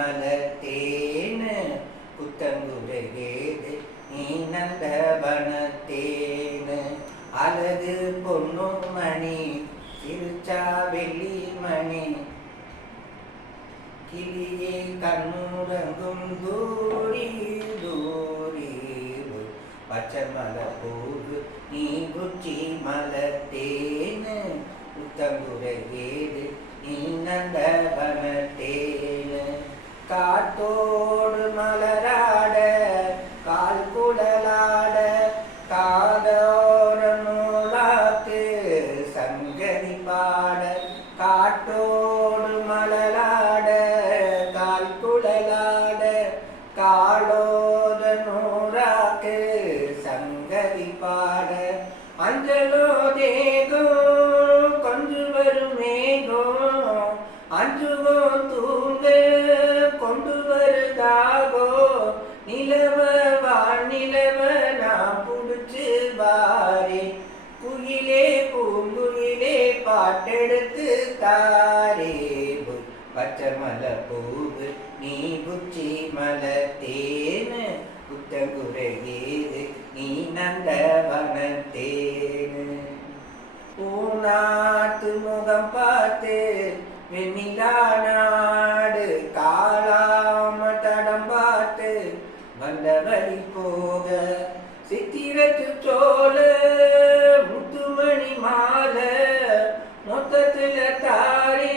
மலத்தேனு புத்தங்குரையேது நீ நந்தவனத்தேனு அழகு பொண்ணு மணி சிறுச்சா வெள்ளி மணி கிளியே கண்ணுறங்கும் தூரி தூரி பச்சை மலை போகு நீ குச்சி மலத்தேனு புத்தங்குரையேது நீ நந்தவனத்தேனு காத்தோடு மலராட கால் குடலாட காதோர நூலாக்கு சங்கதி பாட காட்டோடு மலராட கால் குடலாட காலோத நூறாக்கு சங்கதி பாட அஞ்சலோ தேகோ கொஞ்சு வரும் மேகோ அஞ்சுகோ தூங்க கொண்டு வருதாகோ நிலவ வானிலவ நான் புடிச்சு வாரே குயிலே பூங்குயிலே பாட்டெடுத்து தாரே பச்சை மலை பூவு நீ குச்சி மலத்தேனு புத்தங்குரையேது நீ நந்தவனத்தேனு பூநாத்து முகம் பார்த்து வெண்ணிலா நாடு காலாம தடம் பார்த்து வந்த வழி போக சித்திரத்து சோழ முத்துமணி மாலை மொத்தத்துல தாரே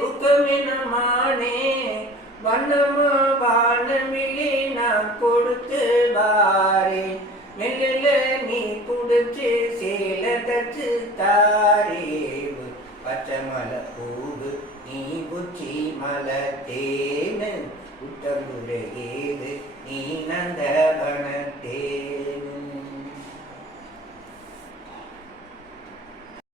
குக்கமினமானே வண்ணமா வானமில்லே நான் கொடுத்து வாரே மெல்ல நீ குடிச்சு சேல தச்சு தாரே பச்சை மலை பூவு நீ குச்சி மலத்தே